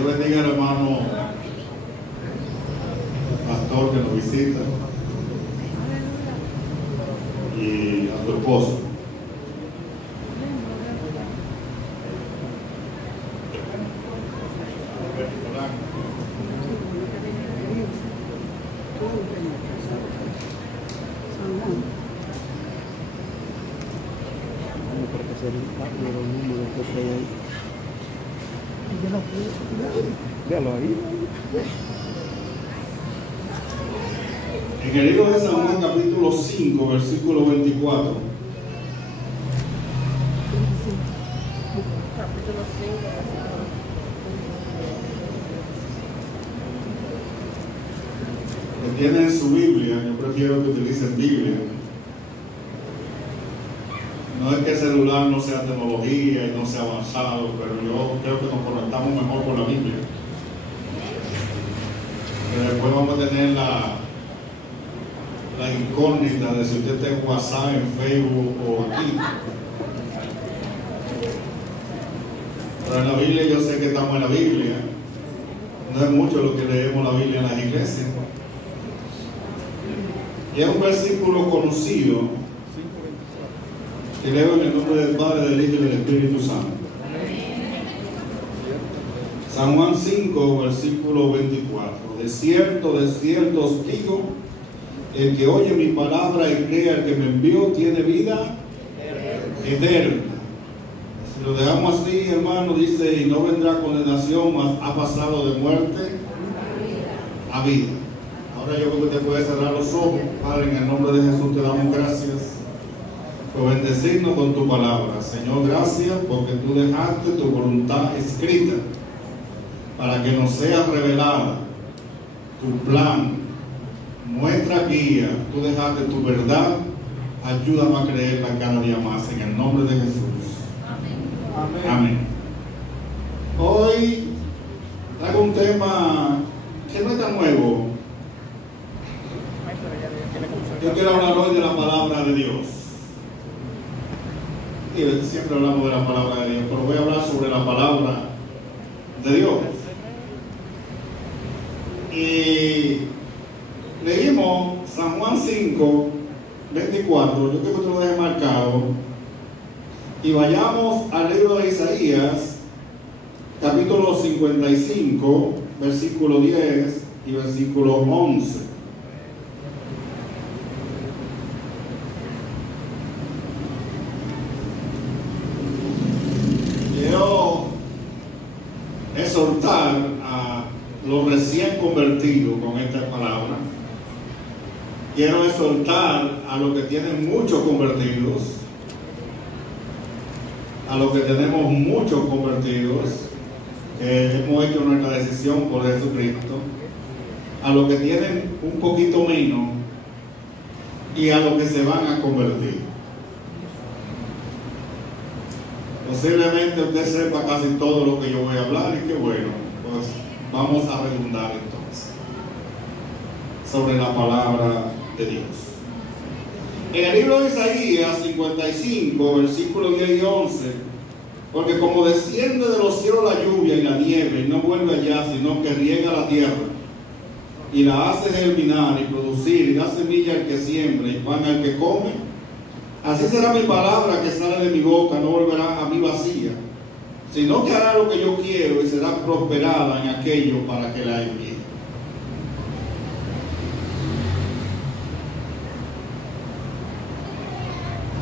Dios bendiga al hermano pastor que nos visita y a su esposo. Véalo ahí. En el libro de San Juan, capítulo 5, versículo 24. Que tienen su Biblia, yo prefiero que utilicen Biblia. No es que el celular no sea tecnología y no sea avanzado, pero yo creo que nos conectamos mejor con la Biblia. Que después vamos a tener la incógnita de si usted está en WhatsApp, en Facebook o aquí. Pero en la Biblia yo sé que estamos en la Biblia. No es mucho lo que leemos la Biblia en las iglesias. Y es un versículo conocido que leo en el nombre del Padre, del Hijo y del Espíritu Santo. San Juan 5, versículo 24. De cierto os digo, el que oye mi palabra y crea el que me envió tiene vida eterna. Si lo dejamos así, hermano, dice, y no vendrá condenación, mas ha pasado de muerte a vida. Ahora yo creo que usted puede cerrar los ojos. Padre, en el nombre de Jesús te damos gracias por bendecirnos con tu palabra. Señor, gracias porque tú dejaste tu voluntad escrita para que nos sea revelada tu plan, nuestra guía. Tú dejaste tu verdad. Ayúdame a creerla cada día más en el nombre de Jesús. Amén. Amén. Hoy traigo un tema que no es tan nuevo. Yo quiero hablar hoy de la palabra de Dios. Y siempre hablamos de la palabra de Dios, pero voy a hablar sobre la palabra de Dios. Y leímos San Juan 5, 24. Yo quiero que usted lo deje marcado. Y vayamos al libro de Isaías, capítulo 55, versículo 10 y versículo 11. Quiero exhortar a los recién convertidos con esta palabra. Quiero exhortar a los que tienen muchos convertidos, a los que tenemos muchos convertidos, que hemos hecho nuestra decisión por Jesucristo, a los que tienen un poquito menos y a los que se van a convertir. Posiblemente usted sepa casi todo lo que yo voy a hablar y qué bueno, pues vamos a redundar entonces sobre la palabra de Dios. En el libro de Isaías 55, versículos 10 y 11, porque como desciende de los cielos la lluvia y la nieve y no vuelve allá, sino que riega la tierra y la hace germinar y producir y da semilla al que siembra y pan al que come, así será mi palabra que sale de mi boca, no volverá a mí vacía, sino que hará lo que yo quiero y será prosperada en aquello para que la envíe.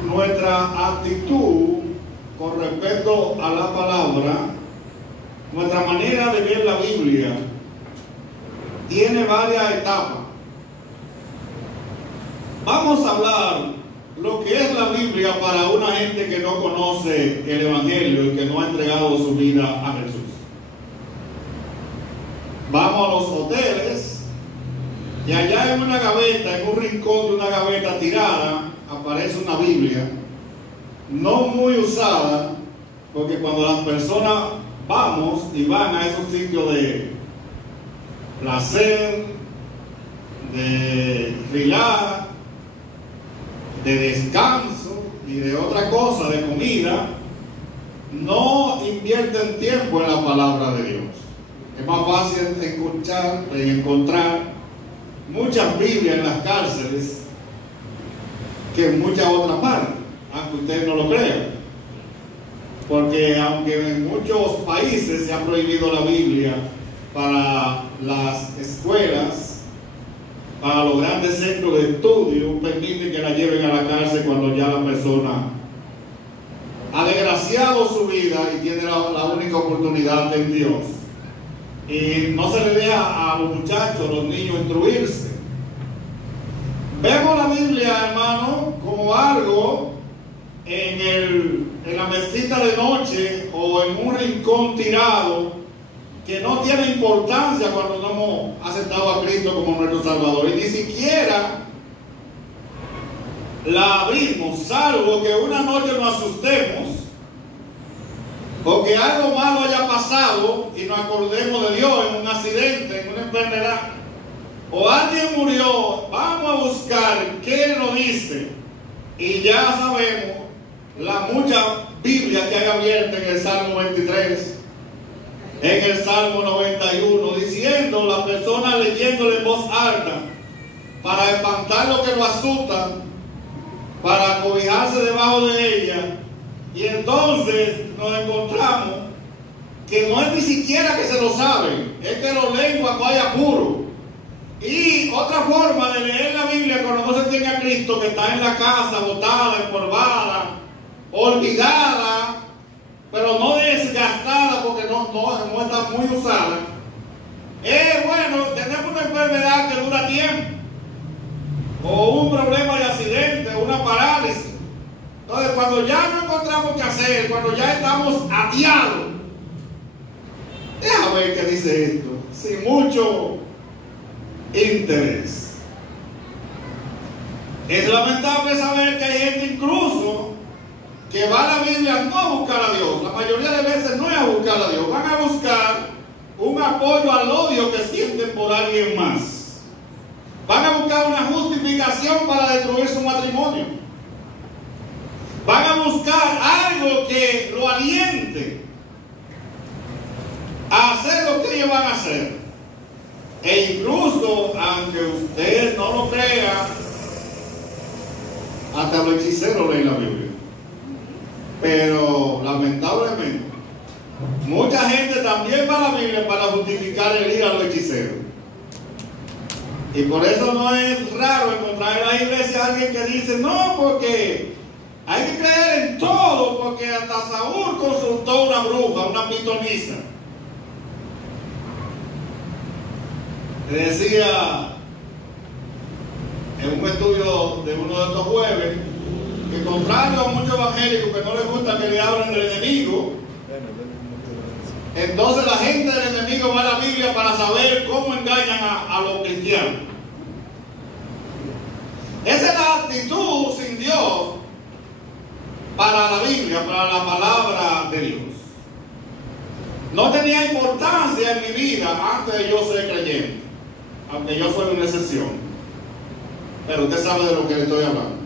Nuestra actitud con respecto a la palabra, nuestra manera de ver la Biblia, tiene varias etapas. Vamos a hablar lo que es la Biblia para una gente que no conoce el Evangelio y que no ha entregado su vida a Jesús. Vamos a los hoteles y allá en una gaveta, en un rincón de una gaveta tirada, aparece una Biblia, no muy usada, porque cuando las personas vamos y van a esos sitios de placer, de relax, de descanso y de otra cosa, de comida, no invierten tiempo en la palabra de Dios. Es más fácil encontrar muchas Biblias en las cárceles que en muchas otras partes, aunque ustedes no lo crean. Porque aunque en muchos países se ha prohibido la Biblia para las escuelas, para los grandes centros de estudio, permiten que la lleven a la cárcel cuando ya la persona ha desgraciado su vida y tiene la única oportunidad en Dios. Y no se le deja a los muchachos, a los niños, instruirse. Vemos la Biblia, hermano, como algo en la mesita de noche o en un rincón tirado que no tiene importancia cuando no hemos aceptado a Cristo como nuestro Salvador. Y ni siquiera la abrimos, salvo que una noche nos asustemos o que algo malo haya pasado y nos acordemos de Dios en un accidente, en una enfermedad, o alguien murió. Vamos a buscar qué nos dice, y ya sabemos la mucha Biblia que hay abierta en el Salmo 23, en el Salmo 91, diciendo, la persona leyéndole en voz alta para espantar lo que lo asusta, para cobijarse debajo de ella. Y entonces nos encontramos que no es ni siquiera que se lo saben, es que lo leen cuando hay apuro. Y otra forma de leer la Biblia cuando no se tiene a Cristo, que está en la casa, botada, empolvada, olvidada, pero no desgastada porque no está muy usada. Bueno, tenemos una enfermedad que dura tiempo, o un problema de accidente, una parálisis. Entonces, cuando ya no encontramos qué hacer, cuando ya estamos ateados, déjame ver qué dice esto, sin mucho interés. Es lamentable saber que hay gente incluso que va a la Biblia no a buscar a Dios. La mayoría de veces no es a buscar a Dios, van a buscar un apoyo al odio que sienten por alguien más. Van a buscar una justificación para destruir su matrimonio. Van a buscar algo que lo aliente a hacer lo que ellos van a hacer. E incluso, aunque usted no lo crea, hasta los hechiceros leen la Biblia. Pero lamentablemente mucha gente también va a la Biblia para justificar el ir a los hechiceros. Y por eso no es raro encontrar en la iglesia a alguien que dice, no, porque hay que creer en todo, porque hasta Saúl consultó una bruja, una pitonisa. Le decía en un estudio de uno de estos jueves que, contrario a muchos evangélicos que no les gusta que le hablen del enemigo, entonces la gente del enemigo va a la Biblia para saber cómo engañan a los cristianos. Esa es la actitud sin Dios para la Biblia, para la palabra de Dios. No tenía importancia en mi vida antes de yo ser creyente, aunque yo soy una excepción. Pero usted sabe de lo que le estoy hablando.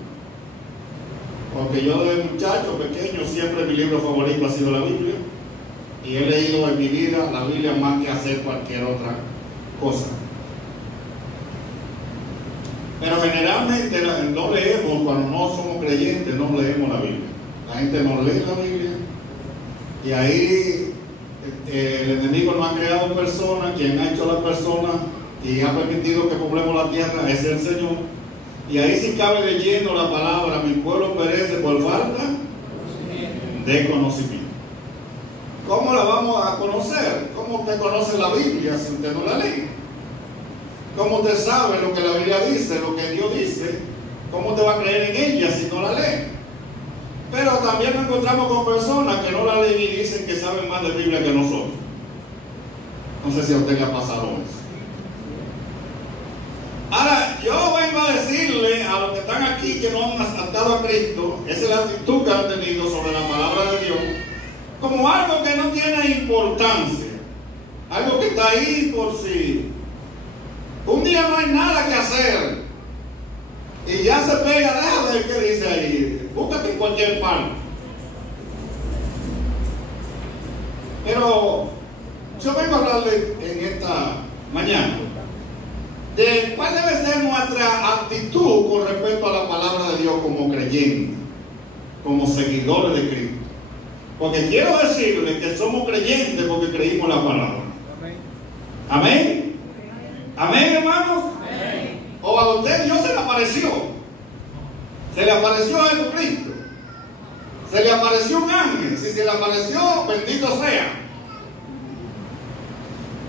Porque yo de muchacho pequeño siempre mi libro favorito ha sido la Biblia. Y he leído en mi vida la Biblia más que hacer cualquier otra cosa. Pero generalmente no leemos, cuando no somos creyentes, no leemos la Biblia. La gente no lee la Biblia. Y ahí el enemigo no ha creado personas. Quien ha hecho las personas y ha permitido que poblemos la tierra es el Señor. Y ahí sí cabe de lleno la palabra: mi pueblo perece por falta de conocimiento. ¿Cómo la vamos a conocer? ¿Cómo usted conoce la Biblia si usted no la lee? ¿Cómo usted sabe lo que la Biblia dice, lo que Dios dice? ¿Cómo usted va a creer en ella si no la lee? Pero también nos encontramos con personas que no la leen y dicen que saben más de Biblia que nosotros. No sé si a usted le ha pasado eso. Ahora, yo vengo a decirle a los que están aquí que no han aceptado a Cristo, esa es la actitud que han tenido sobre la palabra de Dios, como algo que no tiene importancia, algo que está ahí por sí. Un día no hay nada que hacer y ya se pega, déjame ver qué dice ahí, búscate en cualquier parte. Pero yo vengo a hablarle en esta mañana de cuál debe ser nuestra actitud con respecto a la palabra de Dios como creyentes, como seguidores de Cristo. Porque quiero decirles que somos creyentes porque creímos la palabra. Amén. Amén, hermanos. O a usted Dios se le apareció. Se le apareció a Jesucristo. Se le apareció un ángel. Si se le apareció, bendito sea.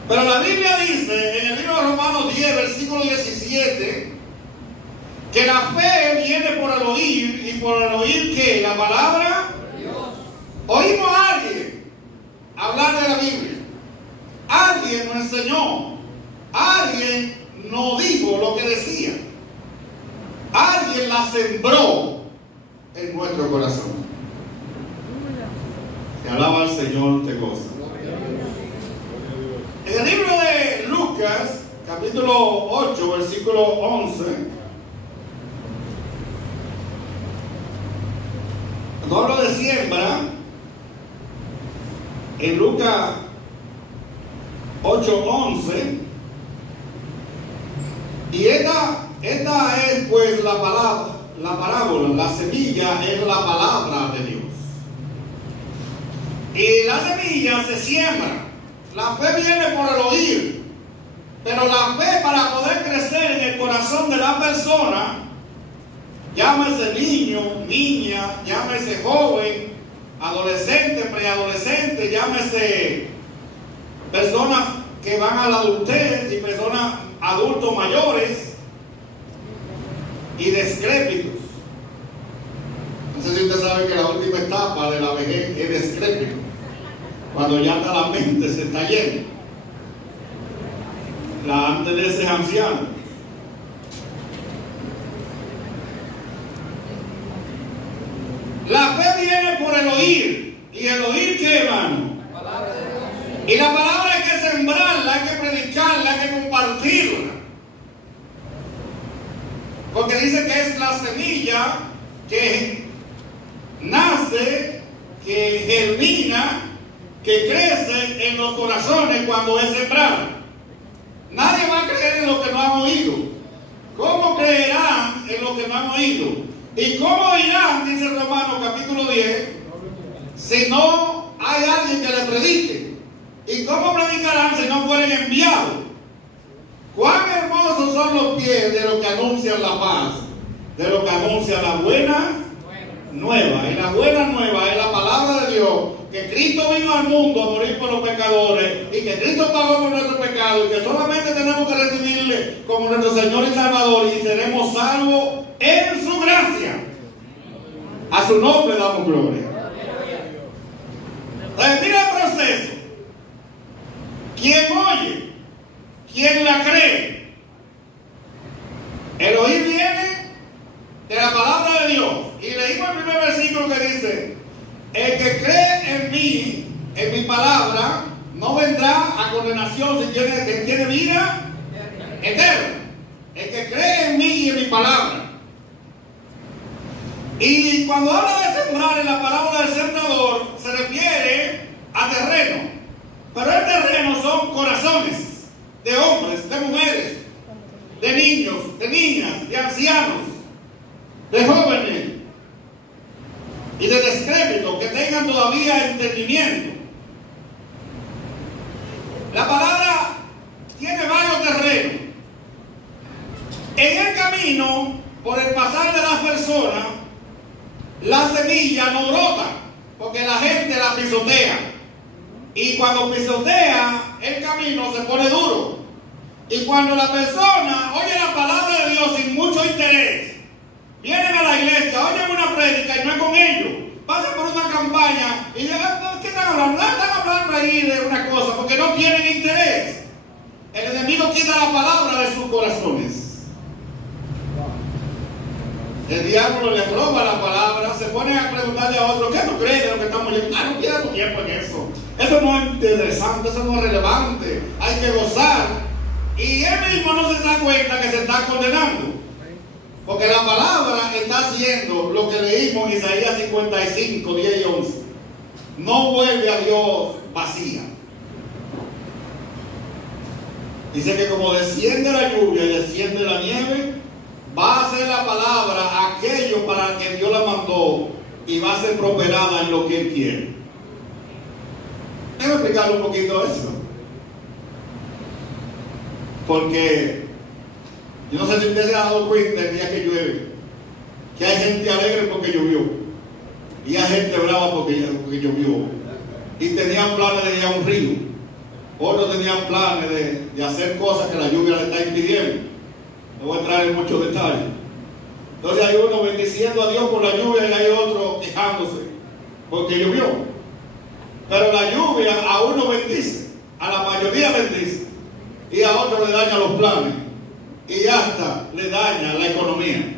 Pero la Biblia dice en el libro de Romanos 10, versículo 17, que la fe viene por el oír, y por el oír que la palabra Dios. Oímos a alguien hablar de la Biblia. Alguien nos enseñó. Alguien nos dijo lo que decía. Alguien la sembró en nuestro corazón. Que alaba al Señor, te goza. En el libro de Lucas, capítulo 8, versículo 11, cuando hablo de siembra, en Lucas 8:11, y esta es pues la parábola, la semilla es la palabra de Dios. Y la semilla se siembra. La fe viene por el oír, pero la fe, para poder crecer en el corazón de la persona, llámese niño, niña, llámese joven, adolescente, preadolescente, llámese personas que van a la adultez y personas adultos mayores y decrépitos. No sé si usted sabe que la última etapa de la vejez es decrépito, cuando ya hasta la mente se está llena. La antes de ese anciano. La fe viene por el oír. ¿Y el oír qué, hermano? Y la palabra hay que sembrarla, hay que predicarla, hay que compartirla. Porque dice que es la semilla que nace, que germina, que crece en los corazones cuando es sembrada. Nadie va a creer en lo que no han oído. ¿Cómo creerán en lo que no han oído? ¿Y cómo oirán, dice Romanos capítulo 10, si no hay alguien que le predique? ¿Y cómo predicarán si no fueren enviados? Cuán hermosos son los pies de los que anuncian la paz, de los que anuncian la buena nueva. Y la buena nueva es la palabra de Dios, que Cristo vino al mundo a morir por los pecadores, y que Cristo pagó por nuestros pecados, y que solamente tenemos que recibirle como nuestro Señor y Salvador, y seremos salvos en su gracia. A su nombre damos gloria. Mira el proceso. ¿Quién oye? ¿Quién la cree? El oír viene de la palabra de Dios. Y leímos el primer versículo que dice: el que cree en mí, en mi palabra, no vendrá a condenación, si tiene vida eterna. El que cree en mí y en mi palabra. Y cuando habla de sembrar en la parábola del sembrador, se refiere a terreno. Pero el terreno son corazones de hombres, de mujeres, de niños, de niñas, de ancianos, de jóvenes y de decrépitos que tengan todavía entendimiento. La palabra tiene varios terrenos. En el camino, por el pasar de las personas, la semilla no brota, porque la gente la pisotea. Y cuando pisotea, el camino se pone duro. Y cuando la persona oye la palabra de Dios sin mucho interés, vienen a la iglesia, oyen una prédica y no es con ellos, pasan por una campaña y dicen: ¿qué están hablando? No están hablando ahí de una cosa, porque no tienen interés. El enemigo quita la palabra de sus corazones. El diablo le roba la palabra, se pone a preguntarle a otro: ¿qué tú crees de lo que estamos leyendo? No pierdo tiempo en eso. Eso no es interesante, eso no es relevante. Hay que gozar. Y él mismo no se da cuenta que se está condenando. Porque la palabra está haciendo lo que leímos en Isaías 55, 10 y 11. No vuelve a Dios vacía. Dice que como desciende la lluvia y desciende la nieve, va a ser la palabra aquello para que Dios la mandó y va a ser prosperada en lo que Él quiere. Déjame explicarle un poquito eso. Porque yo no sé si usted se ha dado cuenta el día que llueve, que hay gente alegre porque llovió y hay gente brava porque llovió, y tenían planes de ir a un río, otros tenían planes de hacer cosas que la lluvia le está impidiendo. No voy a entrar en muchos detalles. Entonces hay uno bendiciendo a Dios por la lluvia y hay otro quejándose porque llovió. Pero la lluvia a uno bendice, a la mayoría bendice, y a otro le daña los planes y hasta le daña la economía.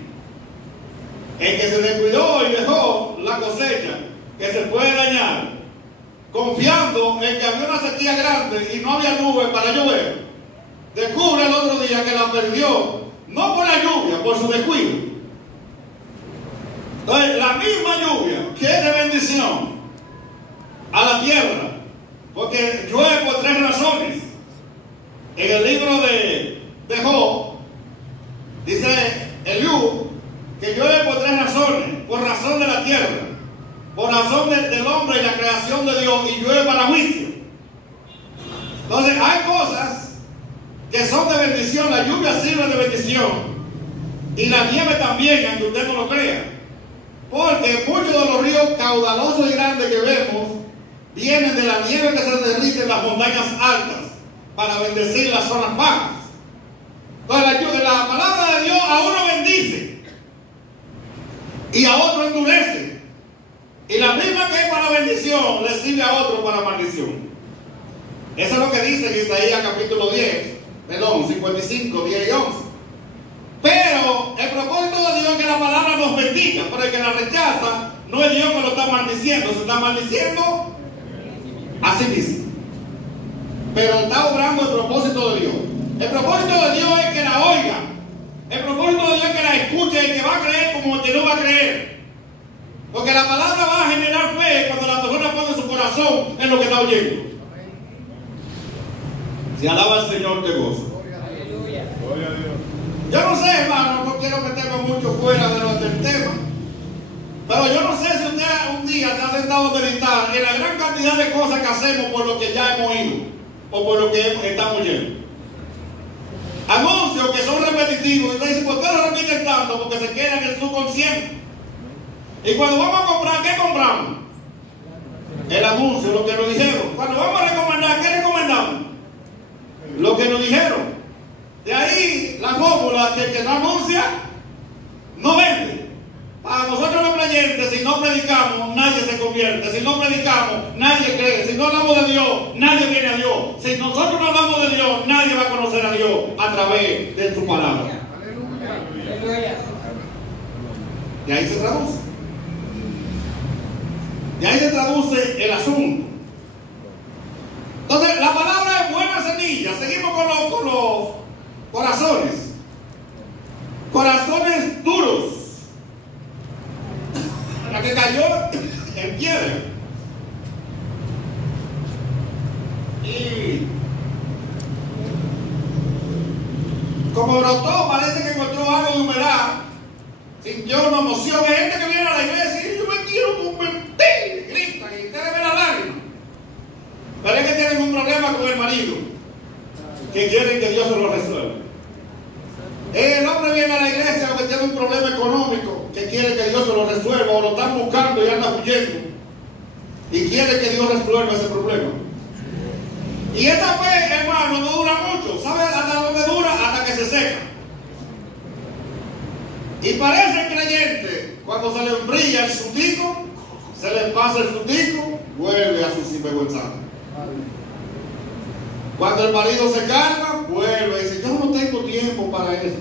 El que se descuidó y dejó la cosecha que se puede dañar, confiando en que había una sequía grande y no había nubes para llover, descubre el otro día que la perdió, no por la lluvia, por su descuido. Entonces, la misma lluvia que es de bendición a la tierra, porque llueve por 3 razones. En el libro de Job dice Eliú que llueve por 3 razones: por razón de la tierra, por razón del hombre y la creación de Dios, y llueve para juicio. Entonces hay cosas que son de bendición. La lluvia sirve de bendición y la nieve también, aunque usted no lo crea, porque muchos de los ríos caudalosos y grandes que vemos vienen de la nieve que se derrite en las montañas altas para bendecir las zonas bajas. Entonces la palabra de Dios a uno bendice y a otro endurece, y la misma que es para bendición le sirve a otro para maldición. Eso es lo que dice en Isaías capítulo 55, 10 y 11. Pero el propósito de Dios es que la palabra nos bendiga, pero el que la rechaza no es Dios que lo está maldiciendo, se está maldiciendo a sí mismo. Pero está obrando el propósito de Dios. El propósito de Dios es que la oiga. El propósito de Dios es que la escuche y que va a creer como el que no va a creer. Porque la palabra va a generar fe cuando la persona pone su corazón en lo que está oyendo. Si alaba al Señor, te gozo. Gloria a Dios. Yo no sé, hermano, no quiero meterme mucho fuera del tema, pero yo no sé si usted un día se ha sentado a meditar en la gran cantidad de cosas que hacemos por lo que ya hemos oído o por lo que estamos oyendo. Anuncios que son repetitivos, y usted dice: ¿por qué lo repiten tanto? Porque se quedan en el subconsciente. Y cuando vamos a comprar, ¿qué compramos? El anuncio, lo que nos dijeron. Cuando vamos a recomendar, ¿qué recomendamos? Lo que nos dijeron. De ahí la fórmula que el que no anuncia no vende. Para nosotros los creyentes, si no predicamos, nadie se convierte. Si no predicamos, nadie cree. Si no hablamos de Dios, nadie viene a Dios. Si nosotros no hablamos de Dios, nadie va a conocer a Dios a través de su palabra. Aleluya. Y ahí se traduce. Y ahí se traduce el asunto. Entonces, la palabra es buena semilla. Seguimos con los corazones. Corazones duros. La que cayó en piedra. Y como brotó, parece que encontró algo de humedad. Sintió una emoción. Hay gente que viene a la iglesia y yo me quiero convertir. Grita y ustedes ven la lágrima. Pero es que tienen un problema con el marido, que quieren que Dios se lo resuelva. El hombre viene a la iglesia porque tiene un problema económico, que quiere que Dios se lo resuelva, o lo están buscando y anda huyendo, y quiere que Dios resuelva ese problema. Y esa fe, hermano, no dura mucho. ¿Sabe hasta dónde dura? Hasta que se seca. Y parece creyente, cuando se le brilla el sutico, se le pasa el sutico, vuelve a su sinvergüenza. Cuando el marido se calma, vuelve y dice: yo no tengo tiempo para eso.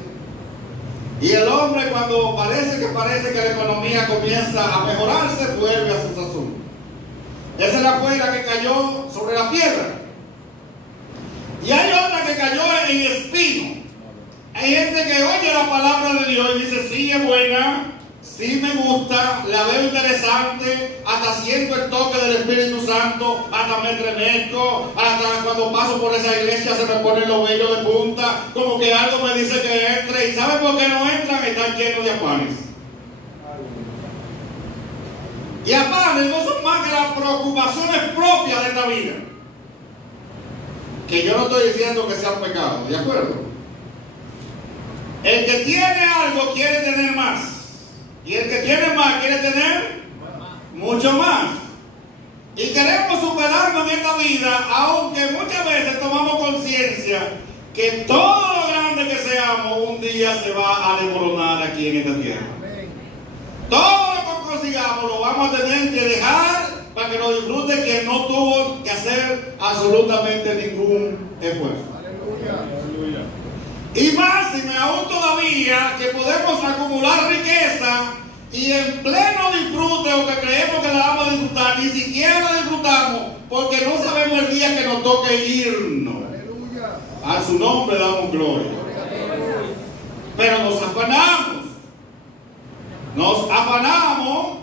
Y el hombre, cuando parece que la economía comienza a mejorarse, vuelve a sus asuntos. Esa es la fuera que cayó sobre la piedra. Y hay otra que cayó en espino. Hay gente que oye la palabra de Dios y dice: sí, es buena, sí me gusta, la veo interesante, hasta siento el toque del Espíritu Santo, hasta me estremezco, hasta cuando paso por esa iglesia se me ponen los vellos de punta, como que algo me dice que entre. ¿Y saben por qué no entran? Están llenos de afanes. Y afanes no son más que las preocupaciones propias de esta vida. Que yo no estoy diciendo que sean pecados, ¿de acuerdo? El que tiene algo quiere tener más. Y el que tiene más quiere tener mucho más. Y queremos superarnos en esta vida, aunque muchas veces tomamos conciencia que todo lo grande que seamos un día se va a desmoronar aquí en esta tierra. Todo lo que consigamos lo vamos a tener que dejar para que lo disfrute quien no tuvo que hacer absolutamente ningún esfuerzo. Aleluya. Y más, si me aún todavía que podemos acumular riqueza y en pleno disfrute o que creemos que la vamos a disfrutar, ni siquiera la disfrutamos porque no sabemos el día que nos toque irnos. Aleluya. A su nombre damos gloria. Pero nos afanamos. Nos afanamos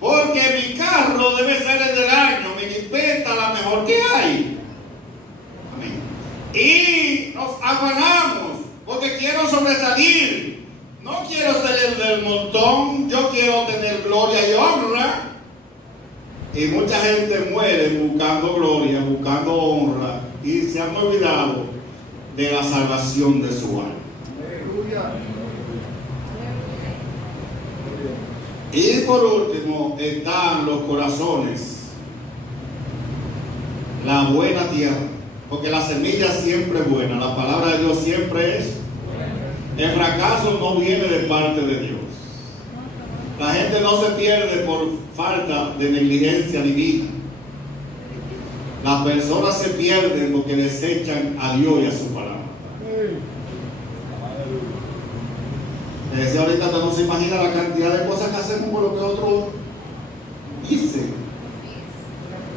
porque mi carro debe ser el del año, mi jipeta la mejor que hay. Amén. Y nos afanamos porque quiero sobresalir. No quiero ser el del montón, yo quiero tener gloria y honra. Y mucha gente muere buscando gloria, buscando honra, y se han olvidado de la salvación de su alma. Aleluya. Y por último están los corazones, la buena tierra, porque la semilla siempre es buena, la palabra de Dios siempre es. El fracaso no viene de parte de Dios. La gente no se pierde por falta de negligencia divina. Las personas se pierden porque desechan a Dios y a su palabra. Le decía ahorita, no se imagina la cantidad de cosas que hacemos por lo que otros dicen.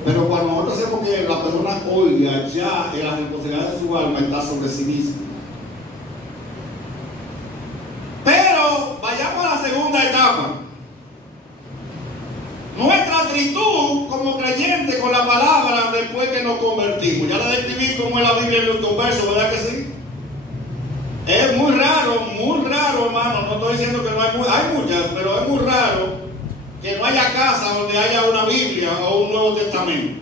Pero cuando nosotros hacemos que la persona oiga, ya en la responsabilidad de su alma está sobre sí misma. Pero vayamos a la segunda etapa. Nuestra actitud como creyente con la palabra después que nos convertimos. Ya la describí como es la Biblia en los conversos, ¿verdad que sí? Es muy raro, hermano. No estoy diciendo que no hay muchas, pero es muy raro que no haya casa donde haya una Biblia o un Nuevo Testamento.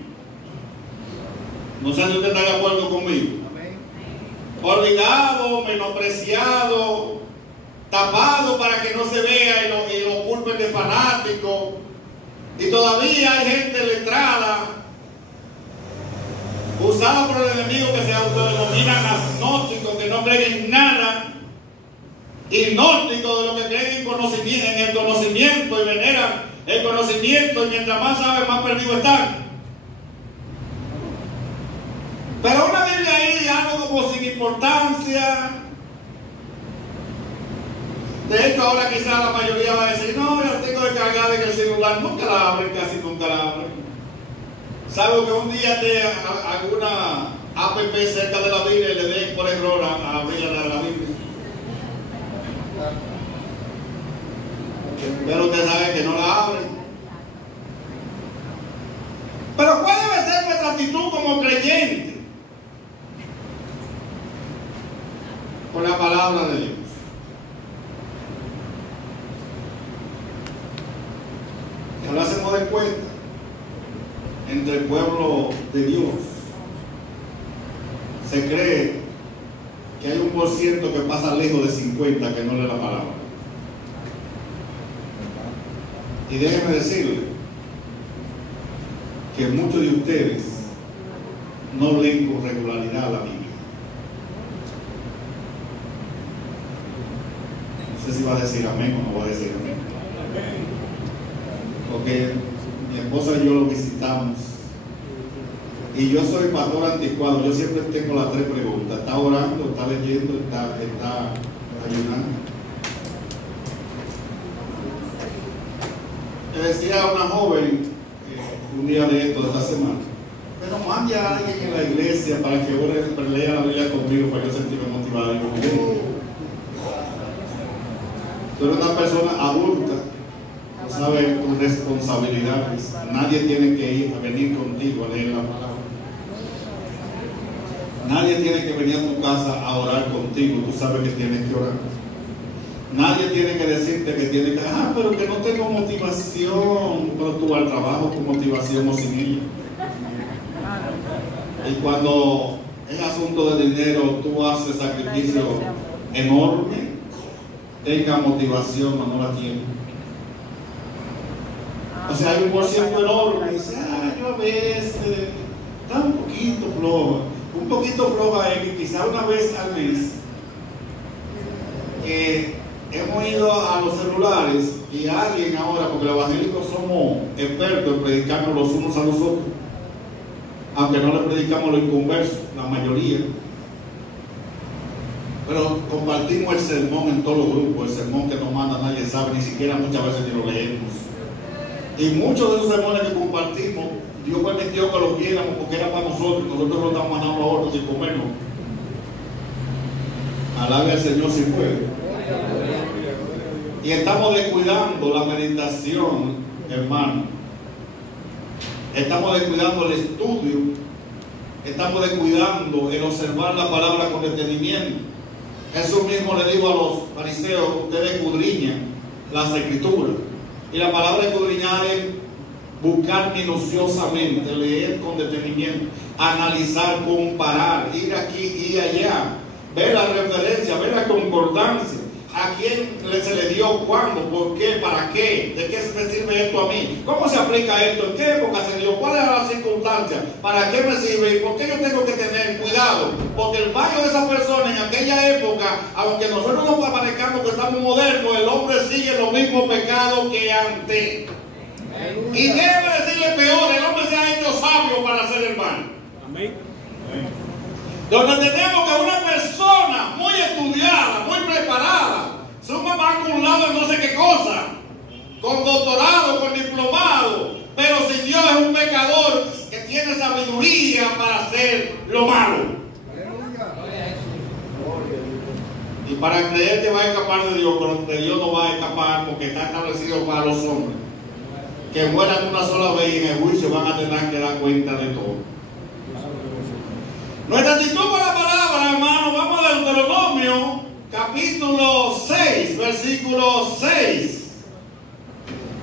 No sé si usted está de acuerdo conmigo. Olvidado, menospreciado, tapado para que no se vea y lo culpen de fanático. Y todavía hay gente letrada, usada por el enemigo, que se autodenominan agnósticos, que no creen en nada, gnósticos de lo que creen en el conocimiento y veneran el conocimiento, y mientras más saben, más perdidos están. Pero una Biblia ahí, algo como sin importancia. De hecho, ahora quizás la mayoría va a decir, no, yo tengo descargada en el celular, nunca la abren, casi nunca la abren. Salvo que un día te alguna app cerca de la Biblia y le den por error a abrir la Biblia. Pero usted sabe que no la abren. Pero ¿cuál debe ser nuestra actitud como creyente con la palabra de Dios? Que ahora hacemos de cuenta entre el pueblo de Dios. Se cree que hay 1% que pasa lejos de 50 que no lee la palabra. Y déjenme decirle que muchos de ustedes no leen con regularidad la Biblia. No sé si va a decir amén o no va a decir amén. Porque mi esposa y yo lo visitamos y yo soy pastor anticuado. Yo siempre tengo las 3 preguntas: ¿está orando? ¿Está leyendo? ¿Está ayunando? Le decía a una joven un día de esta semana, pero mande a alguien en la iglesia para que lea la Biblia conmigo, para que yo sentirme motivado. Y yo, Tú eres una persona adulta, tú sabes tus responsabilidades. Nadie tiene que ir a venir contigo a leer la palabra. Nadie tiene que venir a tu casa a orar contigo, tú sabes que tienes que orar. Nadie tiene que decirte que tiene que, pero que no tengo motivación, pero tú al trabajo con motivación o sin ella. Y cuando es asunto de dinero, tú haces sacrificio enorme, tenga motivación o no la tiene. O sea, hay un porciento enorme, y dice, yo a veces, está un poquito floja es que quizá una vez al mes, hemos ido a los celulares y alguien ahora, porque los evangélicos somos expertos en predicarnos los unos a los otros, aunque no le predicamos lo inconverso, la mayoría, pero compartimos el sermón en todos los grupos, el sermón que nos manda nadie sabe, ni siquiera muchas veces ni lo leemos, y muchos de esos sermones que compartimos Dios permitió que lo viéramos porque era para nosotros, nosotros lo estamos mandando a otros sin comernos. Alabe al Señor si puede. Y estamos descuidando la meditación, hermano. Estamos descuidando el estudio. Estamos descuidando el observar la palabra con detenimiento. Jesús mismo le dijo a los fariseos, ustedes escudriñan las escrituras. Y la palabra escudriñar es buscar minuciosamente, leer con detenimiento, analizar, comparar, ir aquí y allá, ver la referencia, ver la concordancia, a quién se le dio, cuándo, por qué, para qué, de qué me sirve esto a mí, cómo se aplica esto, en qué época se dio, cuál es la circunstancia, para qué me sirve y por qué yo tengo que tener cuidado, porque el fallo de esa persona en aquella época, aunque nosotros nos parezcamos que estamos modernos, el hombre sigue los mismos pecados que antes. Y debe decirle peor, el hombre se ha hecho sabio para hacer el mal. Amén. Donde tenemos que una persona muy estudiada, muy preparada, suma más acumulado en no sé qué cosa, con doctorado, con diplomado, pero si Dios es un pecador que tiene sabiduría para hacer lo malo. Y para creer que va a escapar de Dios, pero de Dios no va a escapar porque está establecido para los hombres que mueran una sola vez y en el juicio van a tener que dar cuenta de todo. Nuestra actitud con la palabra, hermano, vamos a Deuteronomio, capítulo 6, versículo 6.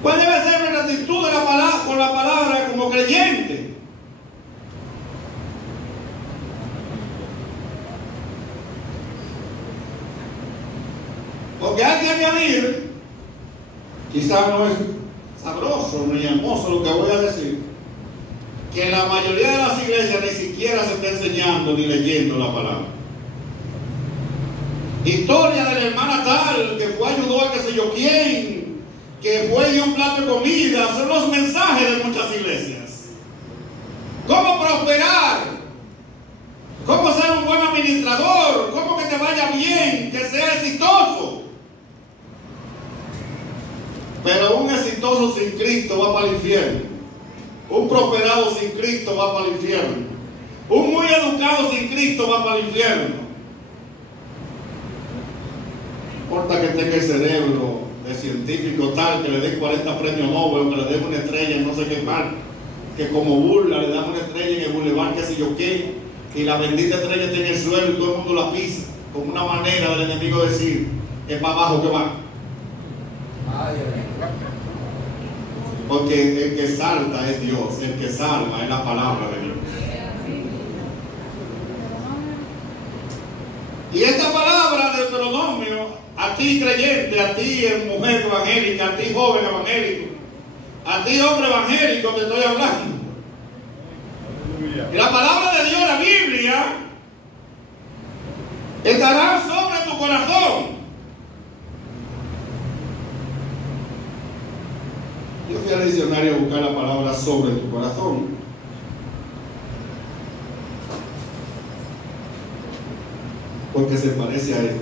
¿Cuál debe ser nuestra actitud de la palabra, con la palabra como creyente? Porque hay que añadir, quizás no es sabroso ni hermoso lo que voy a decir, que en la mayoría de las iglesias ni siquiera se está enseñando ni leyendo la palabra. Historia de la hermana tal que fue ayudó a qué sé yo quién, que fue y dio un plato de comida, son los mensajes de muchas iglesias. Cómo prosperar, cómo ser un buen administrador, cómo que te vaya bien, que sea exitoso. Pero un exitoso sin Cristo va para el infierno. Un prosperado sin Cristo va para el infierno. Un muy educado sin Cristo va para el infierno. No importa que tenga el cerebro de científico tal, que le den 40 premios Nobel, que le den una estrella en no sé qué par, que como burla le dan una estrella en el bulevar que sé yo qué, y la bendita estrella está en el suelo y todo el mundo la pisa, como una manera del enemigo decir, es para abajo que va. Porque el que salta es Dios, el que salva es la palabra de Dios. Y esta palabra de Deuteronomio, a ti creyente, a ti mujer evangélica, a ti joven evangélico, a ti hombre evangélico te estoy hablando. Y la palabra de Dios, la Biblia, estará sobre tu corazón. Yo fui al diccionario a buscar la palabra sobre tu corazón. Porque se parece a él.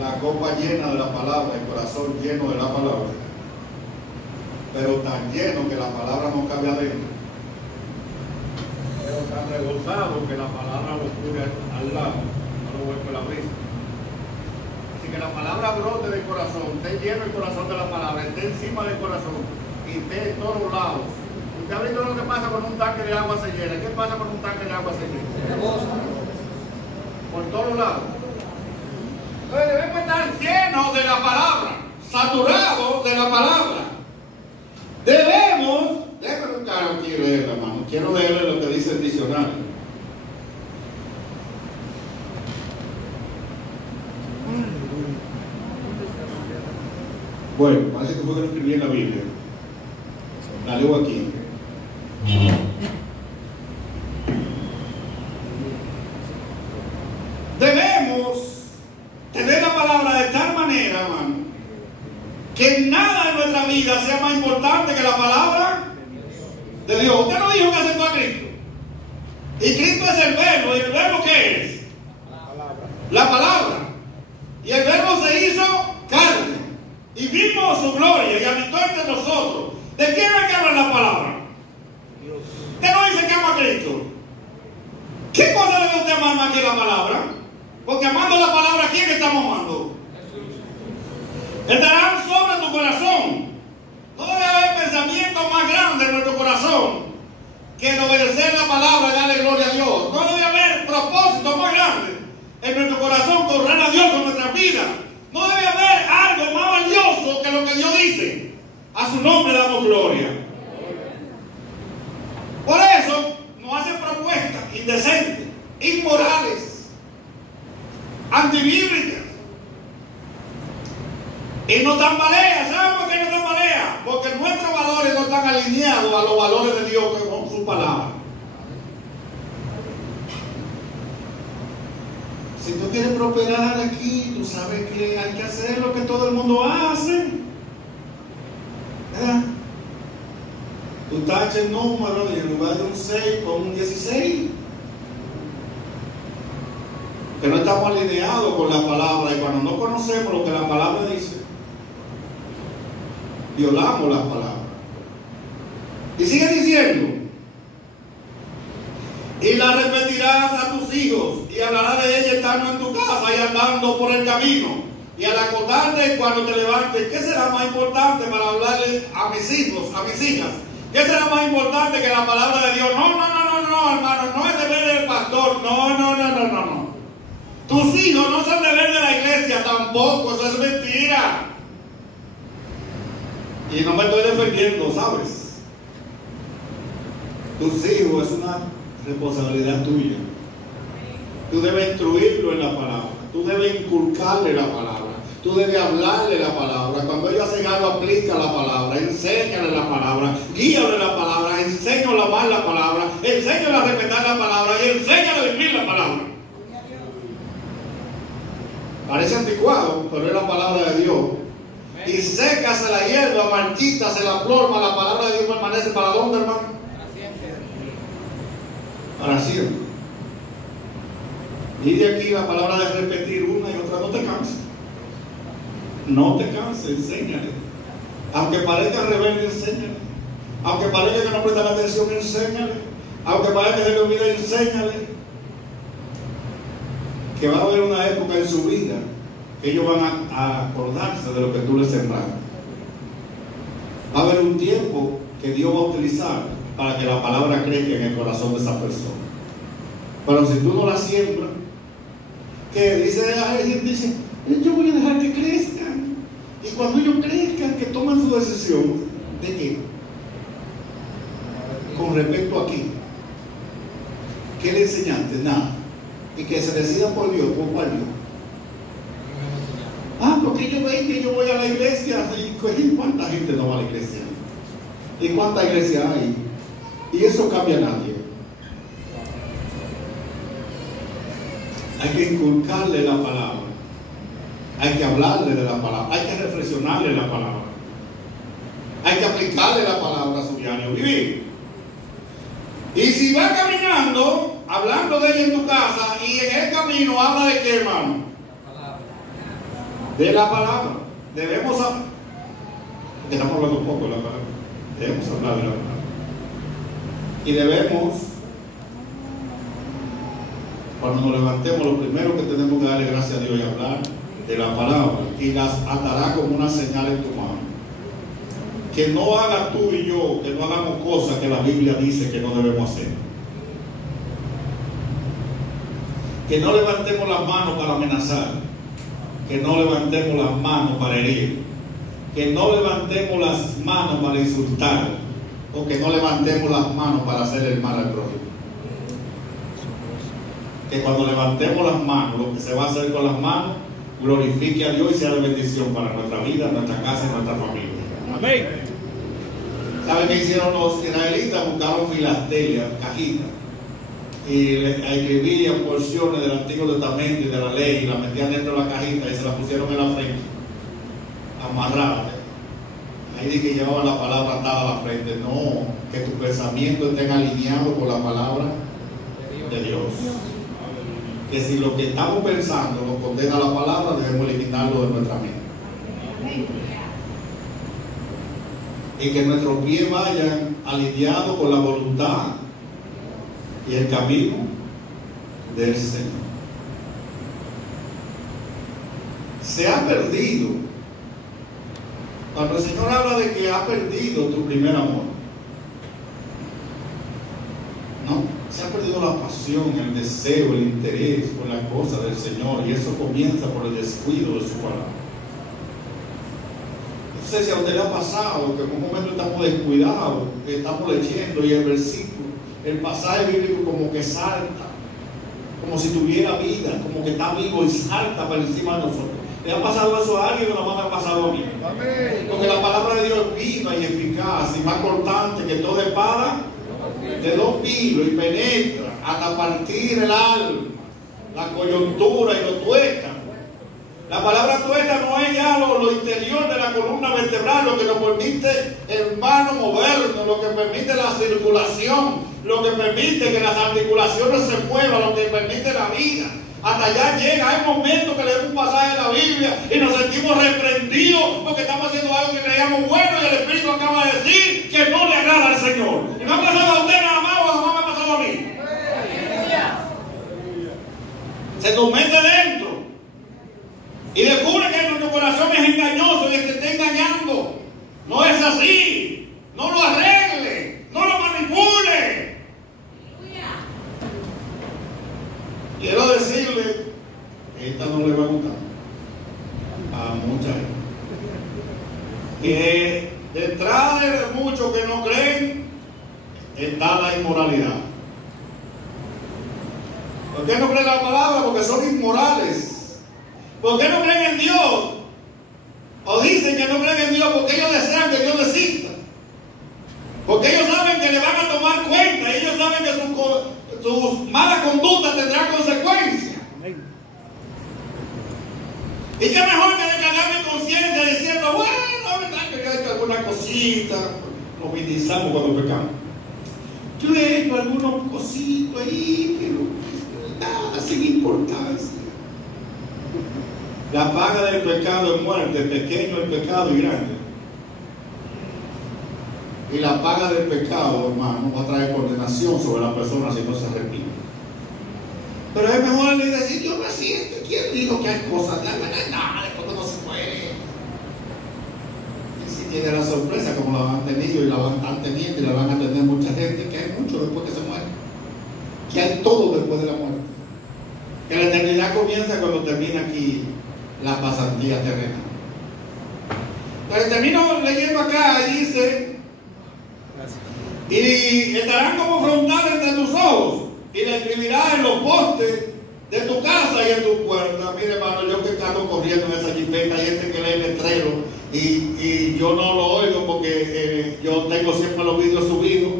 La copa llena de la palabra, el corazón lleno de la palabra. Pero tan lleno que la palabra no cabe adentro. Tan rebosado que la palabra lo cubre al lado, no lo vuelve la brisa. Así que la palabra brote del corazón, esté lleno el corazón de la palabra, esté encima del corazón y esté en todos lados. Usted ha visto lo que pasa cuando un tanque de agua se llena. ¿Qué pasa cuando un tanque de agua se llena? Por todos lados. Entonces debemos estar llenos de la palabra, saturados de la palabra. Debemos, déjame buscar aquí leer, hermano. Quiero leer lo que dice el diccionario. Bueno, parece que fue que lo escribí en la Biblia. La leo aquí. Debemos tener la palabra de tal manera, hermano, que nada en nuestra vida sea más importante que la palabra de Dios. Usted no dijo que aceptó a Cristo. Y Cristo es el verbo. ¿Y el verbo qué es? La palabra. Y el verbo se hizo carne. Y vimos su gloria y habitó entre nosotros. ¿De quién es que habla la palabra? Usted no dice que ama a Cristo. ¿Qué cosa debe usted amar más que la palabra? Porque amando la palabra, ¿a quién estamos amando? Estarán sobre tu corazón. No debe haber pensamiento más grande en nuestro corazón que el obedecer la palabra y darle gloria a Dios. No debe haber propósito más grande en nuestro corazón que honrar a Dios con nuestra vida. No debe haber algo más valioso que lo que Dios dice. A su nombre damos gloria. Por eso nos hacen propuestas indecentes, inmorales, antibíblicas. Y nos tambalea. ¿Saben por qué nos tambalea? Porque nuestros valores no están alineados a los valores de Dios que son su palabra. Si tú quieres prosperar aquí, tú sabes que hay que hacer lo que todo el mundo hace. ¿Verdad? Tú tachas el número y en lugar de un 6 pon un 16. Que no estamos alineados con la palabra. Y cuando no conocemos lo que la palabra dice, violamos la palabra. Y sigue diciendo: y la repetirás a tus hijos, y hablarás de ella estando en tu casa y andando por el camino, y al acostarte cuando te levantes. ¿Qué será más importante para hablarle a mis hijos, a mis hijas? ¿Qué será más importante que la palabra de Dios? No, hermano, no es deber del pastor. No. Tus hijos no son deber de la iglesia tampoco, eso es mentira. Y no me estoy defendiendo, ¿sabes? Tus hijos es una responsabilidad tuya. Tú debes instruirlo en la palabra. Tú debes inculcarle la palabra. Tú debes hablarle la palabra. Cuando ellos hacen algo, aplica la palabra. Enséñale la palabra. Guíale la palabra. Enséñale a amar la palabra. Enséñale a respetar la palabra. Y enséñale a vivir la palabra. Parece anticuado, pero es la palabra de Dios. Y sécase la hierba, marchítase la flor, mas la palabra de Dios permanece. ¿Para dónde, hermano? Para siempre. Y de aquí la palabra de repetir una y otra. No te canses. No te canses, enséñale. Aunque parezca rebelde, enséñale. Aunque parezca que no presta atención, enséñale. Aunque parezca que se le olvide, enséñale. Que va a haber una época en su vida que ellos van a acordarse de lo que tú les sembraste. Va a haber un tiempo que Dios va a utilizar para que la palabra crezca en el corazón de esa persona. Pero si tú no la siembras, que dice, yo voy a dejar que crezcan. Y cuando ellos crezcan, que toman su decisión. ¿De qué? Con respecto a qué. ¿Qué le enseñaste? Nada. Y que se decidan por Dios. ¿Por cuál Dios? Porque ellos ven que yo voy a la iglesia. ¿Y cuánta gente no va a la iglesia? ¿Y cuánta iglesia hay? Y eso cambia a nadie. Hay que inculcarle la palabra. Hay que hablarle de la palabra. Hay que reflexionarle la palabra. Hay que aplicarle la palabra a su diario vivir. Y si va caminando, hablando de ella en tu casa, y en el camino habla de qué, hermano? De la palabra. Debemos hablar. Estamos hablando un poco de la palabra. Debemos hablar de la palabra. Y debemos Cuando nos levantemos, lo primero que tenemos que darle gracias a Dios es hablar de la palabra, y las atará como una señal en tu mano. Que no haga tú y yo, que no hagamos cosas que la Biblia dice que no debemos hacer. Que no levantemos las manos para amenazar, que no levantemos las manos para herir, que no levantemos las manos para insultar, o que no levantemos las manos para hacer el mal al prójimo. Que cuando levantemos las manos, lo que se va a hacer con las manos glorifique a Dios y sea de bendición para nuestra vida, nuestra casa y nuestra familia. Amén. ¿Saben qué hicieron los israelitas? Buscaron filastelias, cajitas, y escribían porciones del Antiguo Testamento y de la ley y las metían dentro de la cajita y se las pusieron en la frente, amarradas. Ahí dice que llevaban la palabra atada a la frente. No, que tus pensamientos estén alineados con la palabra de Dios. Que si lo que estamos pensando nos condena la palabra, debemos eliminarlo de nuestra mente. Y que nuestros pies vayan alineados con la voluntad y el camino del Señor. Se ha perdido. Cuando el Señor habla de que ha perdido tu primer amor, ¿no? Se ha perdido la pasión, el deseo, el interés por las cosas del Señor, y eso comienza por el descuido de su palabra. No sé si a usted le ha pasado que en un momento estamos descuidados, que estamos leyendo y el versículo, el pasaje bíblico como que salta, como si tuviera vida, como que está vivo y salta por encima de nosotros. ¿Le ha pasado eso a alguien o no me ha pasado a mí? Porque la palabra de Dios es viva y eficaz y más cortante que toda espada de dos filos y penetra hasta partir el alma, la coyuntura y lo tuétano. La palabra tuétano no es ya lo interior de la columna vertebral, lo que nos permite, hermano, movernos, lo que permite la circulación, lo que permite que las articulaciones se muevan, lo que permite la vida. Hasta allá llega. Hay momentos que leemos un pasaje de la Biblia y nos sentimos reprendidos porque estamos haciendo algo que creíamos bueno y el Espíritu acaba de decir que no le agrada al Señor. ¿Y no ha pasado a usted nada más o no me ha pasado a mí? Se nos mete dentro y descubre que nuestro corazón es engañoso y que se está engañando. No es así. No lo arregle, no lo manipule. Quiero decirle que esta no le va a gustar a mucha gente. Que detrás de muchos que no creen está la inmoralidad. ¿Por qué no creen la palabra? Porque son inmorales. ¿Por qué no creen en Dios? O dicen que no creen en Dios porque ellos desean que Dios desista. Porque ellos saben que le van a tomar cuenta. Ellos saben que sus malas conductas tendrán consecuencias. Y qué mejor que descargar mi conciencia diciendo, bueno, verdad que hay alguna cosita. Nos minimizamos cuando pecamos. Yo he hecho algunos cositos ahí, pero nada, sin importancia. La paga del pecado es muerte, pequeño el pecado y grande. Y la paga del pecado, hermano, va a traer condenación sobre la persona si no se arrepiente. Pero es mejor decir, yo me siento, ¿quién dijo que hay cosas? Nada, después no se puede. Y si tiene la sorpresa, como la han tenido y la están teniendo y la van a tener mucha gente, que hay mucho después que se muere. Que hay todo después de la muerte. Que la eternidad comienza cuando termina aquí la pasantía terrenal. Pero termino leyendo acá y dice, y estarán como frontales entre tus ojos y le escribirás en los postes de tu casa y en tu puerta. Mire, hermano, yo que ando corriendo en esa jipeta, hay gente que lee el letrero y yo no lo oigo porque yo tengo siempre los vídeos subidos,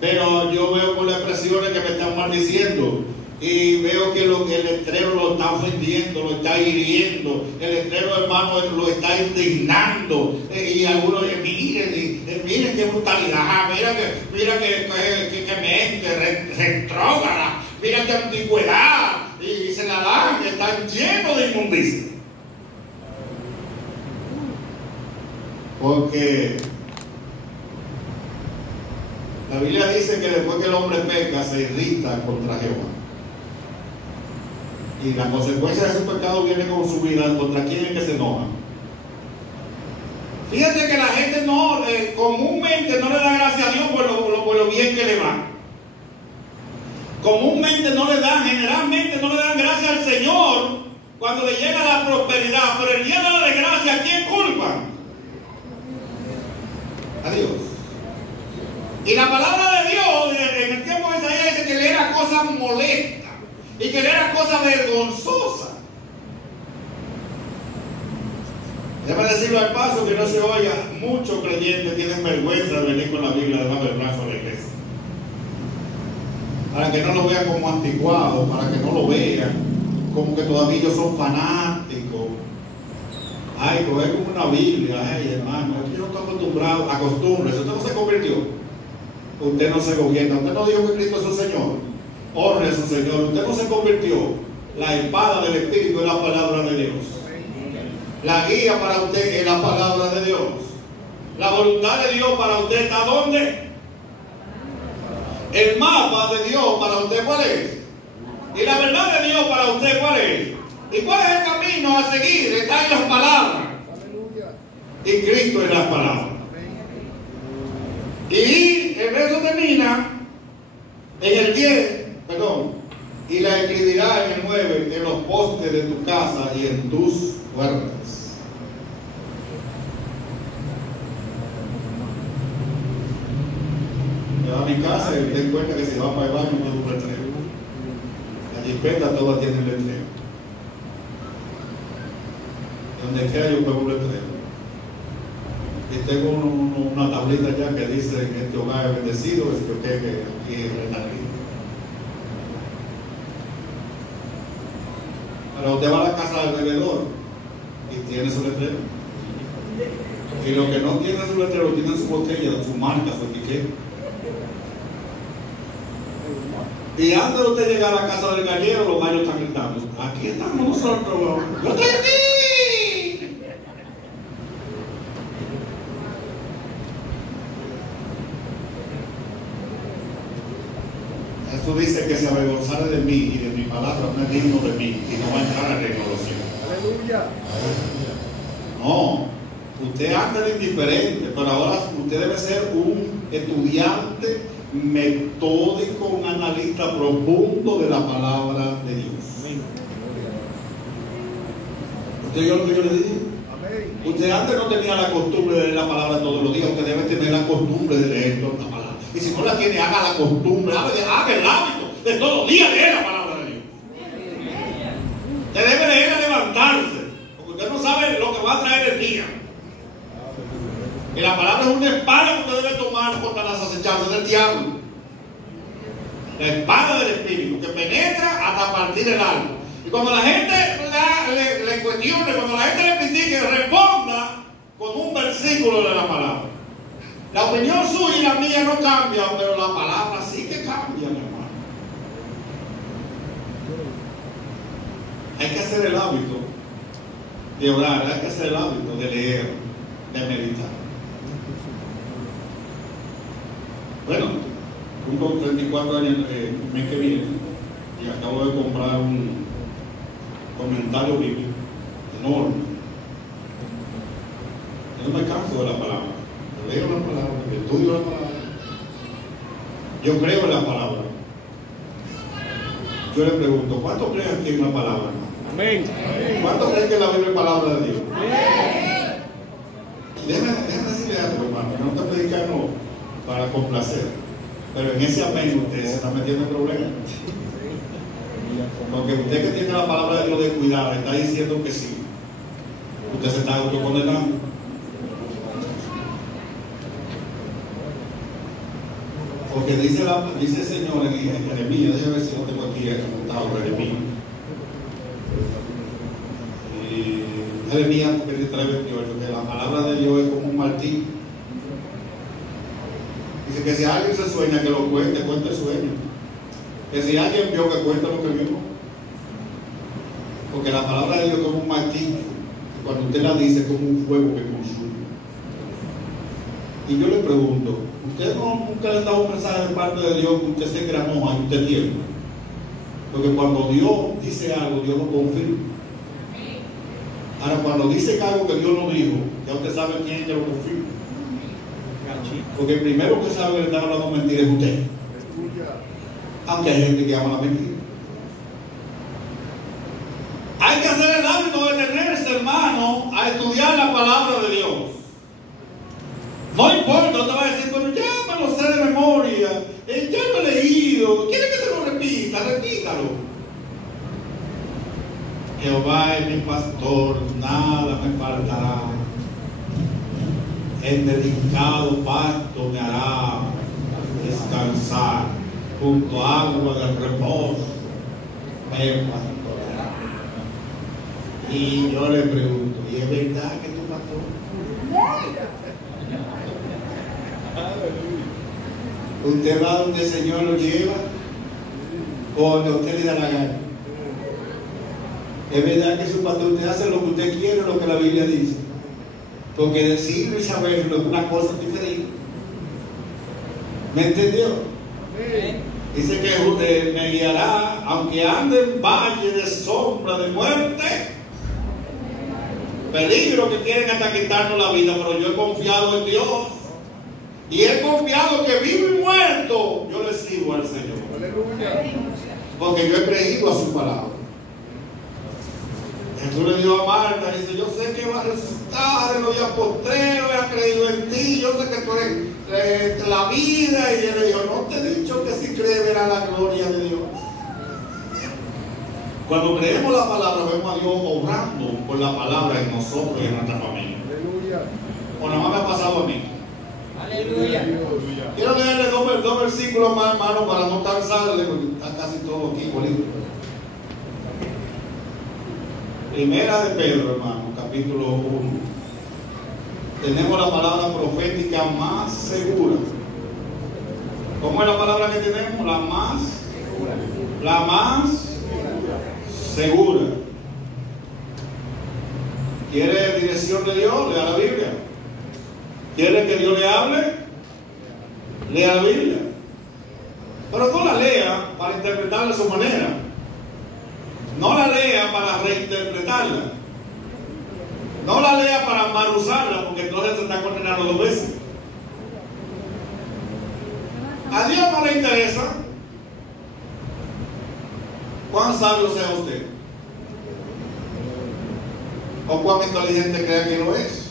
pero yo veo por las expresiones que me están maldiciendo. Y veo que el letrero lo está ofendiendo, lo está hiriendo. El letrero, hermano, lo está indignando. Y algunos dicen, miren qué brutalidad, mira que mente retrógrada, mira qué antigüedad. Y se la dan, y están llenos de inmundicia. Porque la Biblia dice que después que el hombre peca, se irrita contra Jehová. Y la consecuencia de su pecado viene con su vida. ¿Contra quién es que se enoja? Fíjate que la gente no, comúnmente no le da gracias a Dios por lo bien que le va. Comúnmente no le dan, generalmente no le dan gracias al Señor cuando le llega la prosperidad. Pero el día de la desgracia, ¿a quién culpan? A Dios. Y la palabra de Dios en el tiempo de Isaías dice que le era cosa molesta y que le era cosa vergonzosa. Déjame decirlo al paso que no se oiga, muchos creyentes tienen vergüenza de venir con la Biblia debajo del brazo a la iglesia. Para que no lo vean como anticuado, para que no lo vean como que todavía ellos son fanáticos. Ay, pues es como una Biblia. Ay, hermano, yo no estoy acostumbrado, acostúmbrese. Usted no se convirtió, usted no se gobierna, usted no dijo que Cristo es su Señor, honre a su Señor, usted no se convirtió. La espada del Espíritu es la palabra de Dios. La guía para usted es la palabra de Dios. La voluntad de Dios para usted está ¿dónde? El mapa de Dios para usted, ¿cuál es? Y la verdad de Dios para usted, ¿cuál es? ¿Y cuál es el camino a seguir? Está en las palabras. Y Cristo es las palabras. Y el verso termina en el 10, y la escribirá en el 9, en los postes de tu casa y en tus puertas. Yo a mi casa y me doy cuenta que si va para el baño no un letrero. La jipeta todas tienen letrero. Donde quiera yo pongo un letrero. Y tengo una tablita ya que dice en este hogar es bendecido, es que aquí es renalina. Pero usted va a la casa del bebedor y tiene su letrero. Y lo que no tiene su letrero tiene su botella, su marca, su etiqueta. Y antes de usted llegar a la casa del gallero, los gallos están gritando: aquí estamos nosotros, yo estoy aquí. Jesús dice que se avergonzare de mí y de mi palabra no es digno de mí y no va a entrar al reino de los cielos. Aleluya. No, usted anda de indiferente, pero ahora usted debe ser un estudiante metódico, un analista profundo de la palabra de Dios. ¿Usted oyó lo que yo le dije? Usted antes no tenía la costumbre de leer la palabra todos los días. Usted debe tener la costumbre de leer toda la palabra. Y si no la tiene, haga la costumbre, haga el hábito de todos los días leer la palabra de Dios. Usted debe leer a levantarse, porque usted no sabe lo que va a traer el día. Y la palabra es una espada que usted debe tomar contra las acechanzas del diablo. La espada del Espíritu que penetra hasta partir el alma. Y cuando la gente le cuestione, cuando la gente le critique, responda con un versículo de la palabra. La opinión suya y la mía no cambian, pero la palabra sí que cambia, mi hermano. Hay que hacer el hábito de orar, hay que hacer el hábito de leer, de meditar. Bueno, cumplo 34 años el mes que viene y acabo de comprar un comentario bíblico enorme. Yo no me canso de la palabra. Yo leo la palabra, yo estudio la palabra. Yo creo en la palabra. Yo le pregunto, ¿cuánto creen aquí en la palabra? Amén. ¿Cuánto creen que la Biblia es palabra de Dios? Amén. Déjame decirle algo, hermano, no está predicando para complacer, pero en ese amén usted se está metiendo en problemas. Porque usted que tiene la palabra de Dios de cuidar, está diciendo que sí, usted se está autocondenando. Porque dice el Señor en Jeremías, déjame ver si lo tengo aquí apuntado, Jeremías. Jeremías 23:28, que la palabra de Dios es como un martillo. Dice que si alguien se sueña, que lo cuente el sueño. Que si alguien vio, que cuente lo que vio. Porque la palabra de Dios es como un martillo, que cuando usted la dice es como un fuego que consume. Y yo le pregunto, ¿usted nunca le ha dado un mensaje de parte de Dios que usted se granoja y usted tiembla? Porque cuando Dios dice algo, Dios lo confirma. Ahora, cuando dice algo que Dios no dijo, ya usted sabe quién es que lo confirma. Porque el primero que sabe que le está hablando mentira es usted. Aunque hay gente que ama la mentira. Hay que hacer el hábito de detenerse, hermano, a estudiar la palabra de Dios. No importa, usted va a decir, pero ya me lo sé de memoria, ya lo he leído, ¿quiere que se lo repita? Repítalo. Jehová es mi pastor, nada me faltará. El dedicado pasto me hará descansar, junto a agua de reposo me pastoreará. Y yo le pregunto, ¿y es verdad que tu pastor? ¿Usted va donde el Señor lo lleva o donde usted le da la gana? Es verdad que su pastor usted hace lo que usted quiere, lo que la Biblia dice. Porque decirlo y saberlo es una cosa diferente. ¿Me entendió? Dice que usted me guiará, aunque ande en valle de sombra de muerte. Peligro que quieren hasta quitarnos la vida, pero yo he confiado en Dios. Y he confiado que vivo y muerto, yo le sigo al Señor. Porque yo he creído a su palabra. Jesús le dijo a Marta, dice, yo sé que va a resucitar en los días postreros, he creído en ti, yo sé que tú eres la vida. Y él le dijo, no te he dicho que si crees verás la gloria de Dios. Cuando creemos la palabra, vemos a Dios obrando por la palabra en nosotros y en nuestra familia. O nada más me ha pasado a mí. Aleluya. Quiero leerle dos versículos más, hermano, para no cansarle, porque está casi todo aquí bonito. Primera de Pedro, hermano, capítulo 1. Tenemos la palabra profética más segura. ¿Cómo es la palabra que tenemos? La más segura. ¿Quiere dirección de Dios? Lea la Biblia. ¿Quiere que Dios le hable? Lea la Biblia. Pero no la lea para interpretarla a su manera. No la lea para reinterpretarla. No la lea para mal usarla, porque entonces se está condenando dos veces. A Dios no le interesa cuán sabio sea usted o cuán inteligente crea que lo es.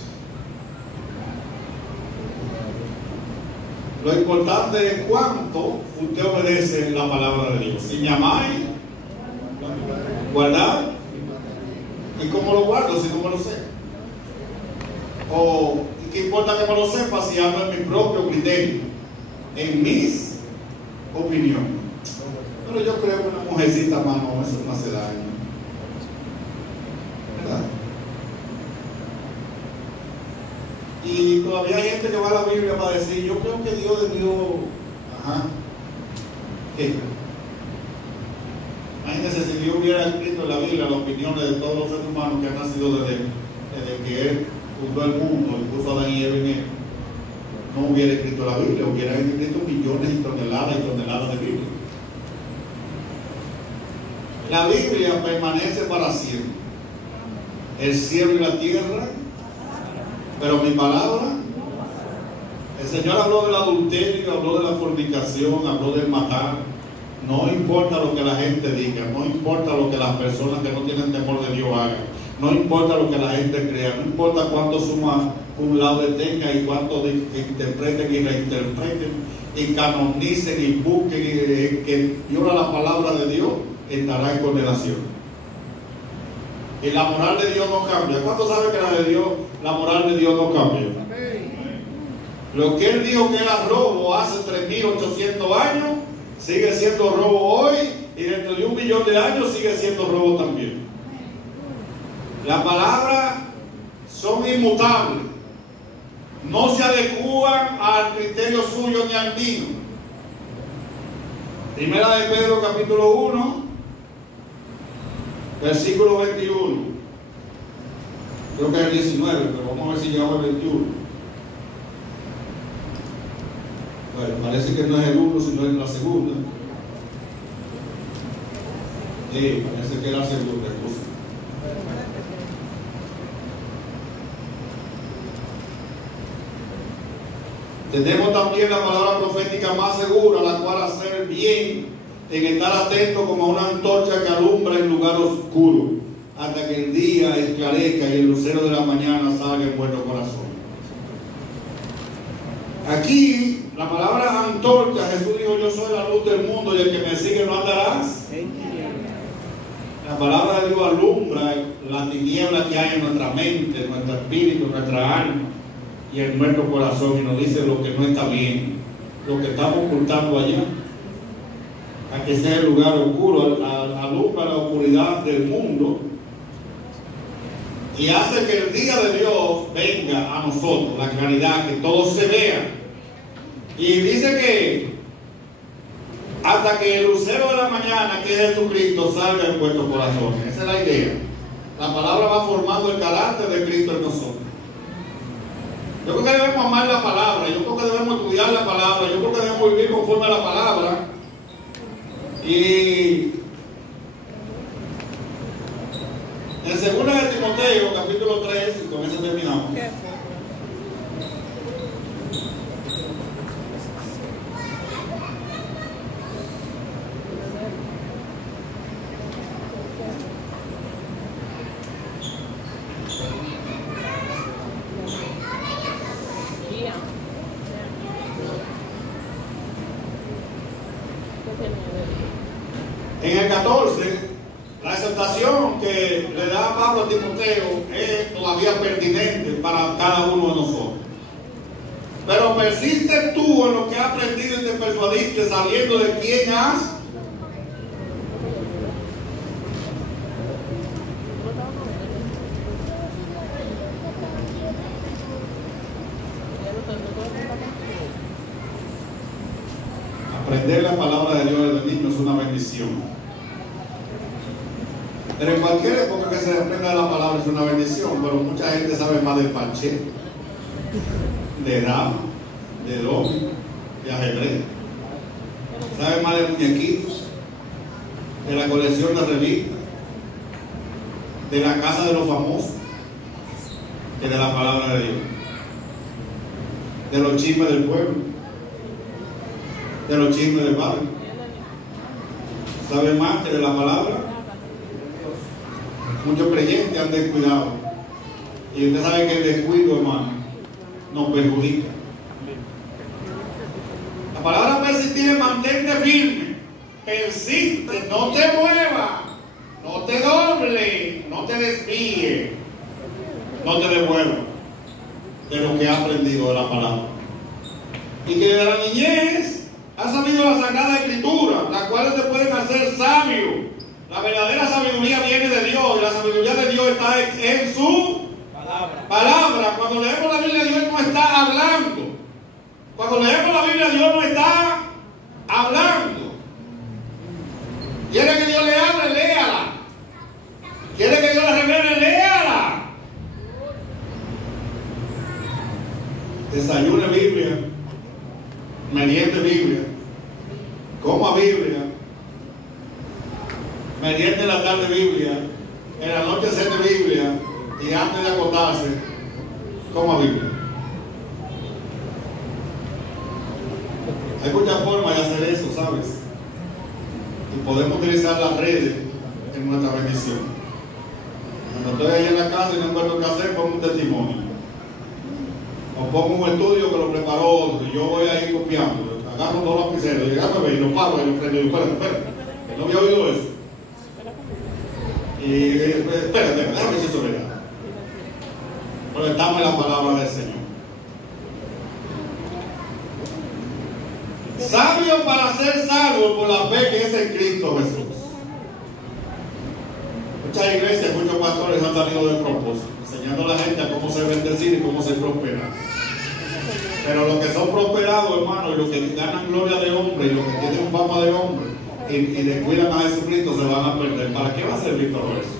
Lo importante es cuánto usted obedece la palabra de Dios. Si llamáis, guardar. ¿Y cómo lo guardo si no me lo sé? O ¿qué importa que me lo sepa si hablo en mi propio criterio, en mis opiniones? Pero yo creo que una mujercita, mano, eso no hace daño, ¿verdad? Y todavía hay gente que va a la Biblia para decir, yo creo que Dios debió, ¿qué? Imagínense si Dios hubiera escrito en la Biblia las opiniones de todos los seres humanos que han nacido desde que Él fundó el mundo y puso a Adán y Eva en él. No hubiera escrito la Biblia, hubiera escrito millones y toneladas de Biblia. La Biblia permanece para siempre. El cielo y la tierra, pero mi palabra. El Señor habló del adulterio, habló de la fornicación, habló del matar. No importa lo que la gente diga, no importa lo que las personas que no tienen temor de Dios hagan, no importa lo que la gente crea, no importa cuánto suma un lado tenga y cuánto interpreten y reinterpreten y canonicen y busquen que viola la palabra de Dios, estará en condenación. Y la moral de Dios no cambia. ¿Cuántos saben que la moral de Dios no cambia? Lo que Él dijo que era robo hace 3.800 años sigue siendo robo hoy, y dentro de 1 millón de años sigue siendo robo también. Las palabras son inmutables, no se adecúan al criterio suyo ni al mío. Primera de Pedro capítulo 1, versículo 21. Creo que es el 19, pero vamos a ver si llegamos al 21. Bueno, parece que no es el 1, sino es la segunda. Parece que era segunda cosa. Tenemos también la palabra profética más segura, la cual hacer bien en estar atento como una antorcha que alumbra en lugar oscuro, hasta que el día esclarezca y el lucero de la mañana salga en vuestro corazón. Aquí, la palabra antorcha, Jesús dijo: yo soy la luz del mundo y el que me sigue no andarás. La palabra de Dios alumbra la tiniebla que hay en nuestra mente, en nuestro espíritu, en nuestra alma y en nuestro corazón, y nos dice lo que no está bien, lo que estamos ocultando allá. A que sea el lugar oscuro, alumbra la oscuridad del mundo y hace que el día de Dios venga a nosotros, la claridad, que todo se vea. Y dice que hasta que el lucero de la mañana, que es Jesucristo, salga en vuestros corazones. Esa es la idea. La palabra va formando el carácter de Cristo en nosotros. Yo creo que debemos amar la palabra, yo creo que debemos estudiar la palabra, yo creo que debemos vivir conforme a la palabra. Y en 2 de Timoteo, capítulo 3, y con eso terminamos. En el 14, la exhortación que le da Pablo a Timoteo es todavía pertinente para cada uno de nosotros. Pero persiste tú en lo que has aprendido y te persuadiste, sabiendo de quién has. Aprender la palabra de Dios desde niño es una bendición. Pero en cualquier época que se aprenda la palabra es una bendición, pero mucha gente sabe más del parche, de dama, de doble, de ajedrez. Sabe más de muñequitos, de la colección de revistas, de la casa de los famosos, que de la palabra de Dios, de los chismes del pueblo, de los chismes del barrio. Sabe más que de la palabra. Muchos creyentes han descuidado. Y usted sabe que el descuido, hermano, nos perjudica. La palabra persistir, mantente firme. Persiste, no te muevas, no te doble, no te desvíes, no te devuelvas de lo que has aprendido de la palabra. Y que desde la niñez has sabido la Sagrada Escritura, las cuales te pueden hacer sabio. La verdadera sabiduría viene de Dios, y la sabiduría de Dios está en su palabra. Cuando leemos la Biblia, Dios no está hablando. Cuando leemos la Biblia, Dios no está hablando. ¿Quiere que Dios le hable? Léala. ¿Quiere que Dios le revele? Léala. Desayune Biblia, meriende Biblia, coma Biblia, meriende en la tarde Biblia, en la noche cene Biblia, y antes de acostarse, coma Biblia. Hay muchas formas de hacer eso, ¿sabes? Y podemos utilizar las redes en nuestra bendición. Cuando estoy ahí en la casa y no encuentro qué hacer, pongo un testimonio. O pongo un estudio que lo preparó otro, y yo voy ahí copiando. Agarro dos lapiceros, y lo paro y lo prendo. Y espérate, que no había oído eso. Y espérate, déjame decir sobre eso. Proyectamos la palabra del Señor. Sabio para ser salvo por la fe que es en Cristo Jesús. Muchas iglesias, muchos pastores han salido de propósito, enseñando a la gente a cómo ser bendecido y cómo ser prosperado. Pero los que son prosperados, hermano, y los que ganan gloria de hombre, y los que tienen fama de hombre, y descuidan a Jesucristo, se van a perder. ¿Para qué va a servir todo eso?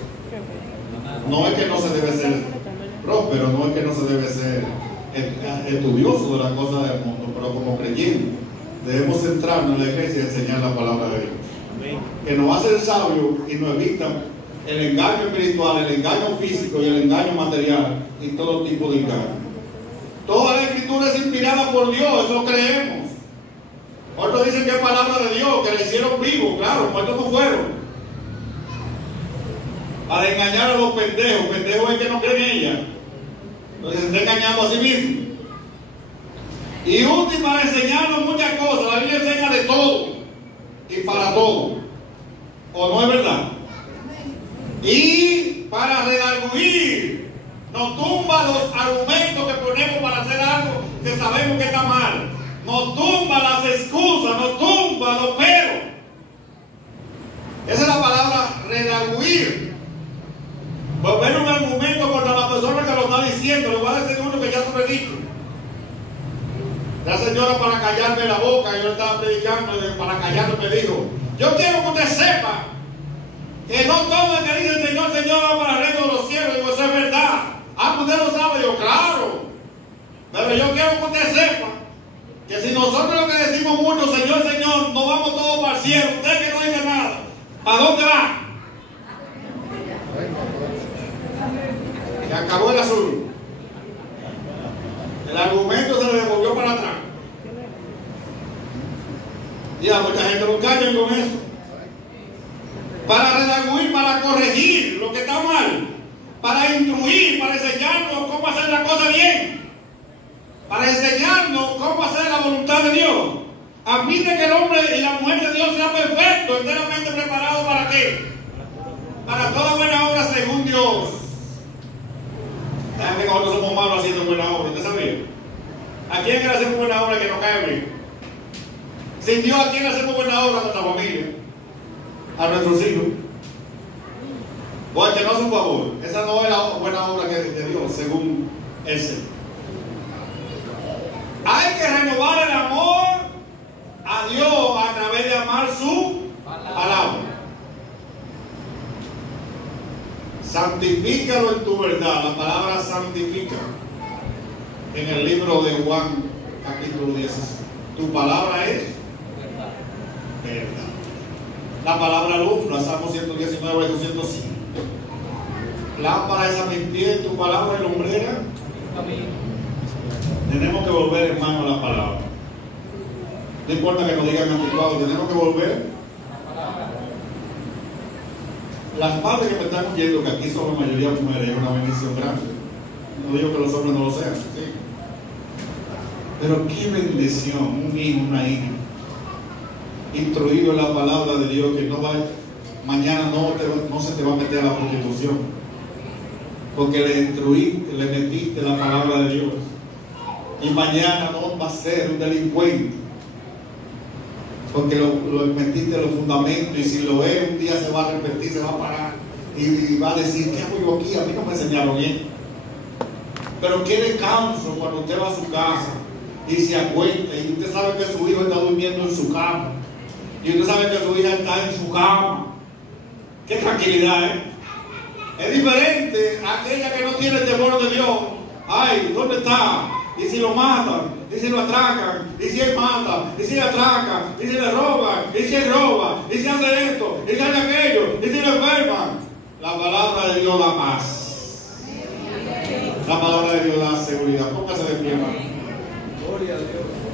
No es que no se debe ser próspero, no es que no se debe ser estudioso de las cosas del mundo, pero como creyentes debemos centrarnos en la iglesia y enseñar la palabra de Dios. que nos hace sabios y nos evita el engaño espiritual, el engaño físico y el engaño material y todo tipo de engaño. Toda la escritura es inspirada por Dios, eso lo creemos. Otros dicen que es palabra de Dios, que la hicieron vivo, claro, muertos no fueron. Para engañar a los pendejos, pendejos es que no creen en ella. Entonces se está engañando a sí mismo. Y última, para enseñarnos muchas cosas. La Biblia enseña de todo y para todo. ¿O no es verdad? Y para redarguir, nos tumba los argumentos que ponemos para hacer algo que sabemos que está mal. Nos tumba las excusas, nos tumba los peros. Esa es la palabra redarguir. Volver un argumento contra la persona que lo está diciendo. Le voy a decir uno que ya se lo he dicho. La señora, para callarme la boca, yo le estaba predicando, para callarme me dijo: yo quiero que usted sepa que no todo el que dice el Señor, Señor, va para el reino de los cielos. Digo, eso es verdad. Ah, usted lo sabe. Yo, claro. Pero yo quiero que usted sepa que si nosotros lo que decimos mucho, Señor, Señor, nos vamos todos para el cielo. Usted que no dice nada, ¿para dónde va? Se acabó el azul. El argumento se le devolvió para atrás. Ya, mucha gente lo calla con eso. Para redarguir, para corregir lo que está mal, para instruir, para enseñarnos cómo hacer la cosa bien, para enseñarnos cómo hacer la voluntad de Dios, a fin de que el hombre y la mujer de Dios sean perfectos, enteramente preparados. ¿Para qué? Para toda buena obra según Dios. ¿Saben que nosotros somos malos haciendo buena obra? ¿Usted sabía? ¿A quién le hacemos buena obra que nos cae bien? Sin Dios, ¿a quién le hacemos buena obra? A nuestra familia, a nuestros hijos. O al que no hace un favor. Esa no es la buena obra que de Dios, según el Señor. Hay que renovar el amor a Dios a través de amar su palabra. Santifícalo en tu verdad. La palabra santifica en el libro de Juan, capítulo 16. Tu palabra es verdad. La palabra alumbra, Salmo 119, verso 105. Lámpara es a mis pies, tu palabra es lumbrera. Tenemos que volver, hermano, a la palabra. No importa que nos digan anticuados, tenemos que volver. Las madres que me están oyendo, que aquí son la mayoría mujeres, es una bendición grande. No digo que los hombres no lo sean, sí. Pero qué bendición, un hijo, una hija, instruido en la palabra de Dios, que no va, mañana no se te va a meter a la prostitución, porque le instruiste, le metiste la palabra de Dios, y mañana no va a ser un delincuente, porque lo metiste en los fundamentos, y si lo es, un día se va a arrepentir, se va a parar, y va a decir: ¿qué hago yo aquí? A mí no me enseñaron bien. Pero qué descanso cuando usted va a su casa y se acuesta, y usted sabe que su hijo está durmiendo en su cama, y usted sabe que su hija está en su cama. Qué tranquilidad, ¿eh? Es diferente a aquella que no tiene el temor de Dios. Ay, ¿dónde está? Y si lo matan, y si lo atracan, y si él mata, y si le atracan, y si le roban, y si él roba, y si hace esto, y si hace aquello, y si lo enferman. La palabra de Dios da paz. La palabra de Dios da seguridad. Póngase de pie, hermano. Gloria a Dios.